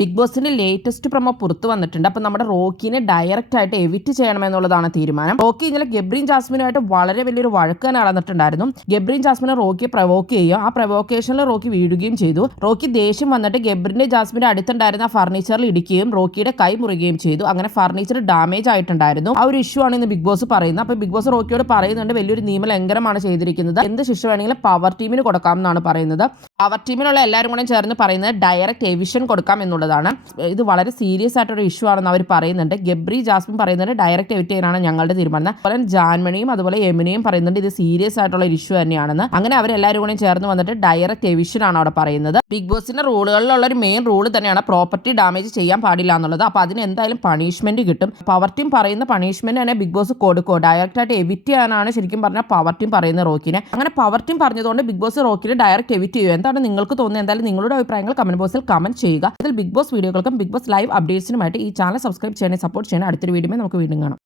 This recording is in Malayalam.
ബിഗ് ബോസിന്റെ ലേറ്റസ്റ്റ് പ്രൊമോ പുറത്തു വന്നിട്ടുണ്ട്. അപ്പൊ നമ്മുടെ റോക്കിനെ ഡയറക്റ്റ് ആയിട്ട് എവിറ്റ് ചെയ്യണമെന്നുള്ളതാണ് തീരുമാനം. റോക്കി ഇന്നലെ ഗബ്രിയും ജാസ്മിനുമായിട്ട് വളരെ വലിയൊരു വഴക്ക് തന്നെ നടന്നിട്ടുണ്ടായിരുന്നു. ഗബ്രിയും ജാസ്മിനെ റോക്കിയെ പ്രവോക്ക് ചെയ്യുക, ആ പ്രവോക്കേഷനിൽ റോക്കി വീഴുകയും ചെയ്തു. റോക്കി ദേഷ്യം വന്നിട്ട് ഗബ്രിന്റെ ജാസ്മിന്റെ അടുത്തുണ്ടായിരുന്ന ഫർണിച്ചറിൽ ഇടിക്കുകയും റോക്കിയുടെ കൈ മുറിയുകയും ചെയ്തു. അങ്ങനെ ഫർണിച്ചർ ഡാമേജ് ആയിട്ടുണ്ടായിരുന്നു. ആ ഒരു ഇഷ്യൂ ആണ് ഇന്ന് ബിഗ് ബോസ് പറയുന്നത്. അപ്പൊ ബിഗ് ബോസ് റോക്കിയോട് പറയുന്നുണ്ട് വലിയൊരു നിയമലംഘനമാണ് ചെയ്തിരിക്കുന്നത്, എന്ത് ശിക്ഷ വേണമെങ്കിലും പവർ ടീമിന് കൊടുക്കാം എന്നാണ് പറയുന്നത്. പവർ ടീമിലുള്ള എല്ലാവരും കൂടെ ചേർന്ന് പറയുന്നത് ഡയറക്റ്റ് എവിഷൻ കൊടുക്കാം എന്നുള്ളതാണ്. ഇത് വളരെ സീരിയസ് ആയിട്ടൊരു ഇഷ്യൂ ആണെന്ന് അവർ പറയുന്നുണ്ട്. ഗബ്രി ജാസ്മിൻ പറയുന്നത് ഡയറക്റ്റ് എവിറ്റ് ചെയ്യാനാണ് ഞങ്ങളുടെ തീരുമാനം. അതുപോലെ ജാൻമണിയും അതുപോലെ യമുനയും പറയുന്നുണ്ട് ഇത് സീരിയസ് ആയിട്ടുള്ള ഒരു ഇഷ്യൂ തന്നെയാണെന്ന്. അങ്ങനെ അവരെല്ലാവരും കൂടെ ചേർന്ന് വന്നിട്ട് ഡയറക്റ്റ് എവിഷൻ ആണ് അവിടെ പറയുന്നത്. ബിഗ് ബോസിന്റെ റൂളുകളിലുള്ള ഒരു മെയിൻ റൂൾ തന്നെയാണ് പ്രോപ്പർട്ടി ഡാമേജ് ചെയ്യാൻ പാടില്ല എന്നുള്ളത്. അപ്പൊ അതിന് എന്തായാലും പണിഷ്മെന്റ് കിട്ടും. പവർ ടീം പറയുന്ന പണിഷ്മെന്റ് തന്നെ ബിഗ് ബോസ് കൊടുക്കുമോ, ഡയറക്റ്റ് ആയിട്ട് എവിറ്റ് ചെയ്യാനാണ് ശരിക്കും പറഞ്ഞാൽ പവർ ടീം പറയുന്ന റോക്കിനെ. അങ്ങനെ പവർ ടീം പറഞ്ഞതുകൊണ്ട് ബിഗ് ബോസ് റോക്കിനെ ഡയറക്റ്റ് എവിറ്റ് ചെയ്യും. എന്താണ് നിങ്ങൾക്ക് തോന്നുന്നത്? എന്തായാലും നിങ്ങളുടെ അഭിപ്രായങ്ങൾ കമന്റ് ബോക്സിൽ കമന്റ് ചെയ്യുക. ഇതിൽ ബിഗ് ബോസ് വീഡിയോകൾക്കും ബിഗ് ബോസ് ലൈവ് അപ്ഡേറ്റ്സിനുമായിട്ട് ഈ ചാനൽ സബ്സ്ക്രൈബ് ചെയ്യാൻ സപ്പോർട്ട് ചെയ്യാൻ അടുത്തൊരു വീഡിയോ നമുക്ക് വീണ്ടും കാണാം.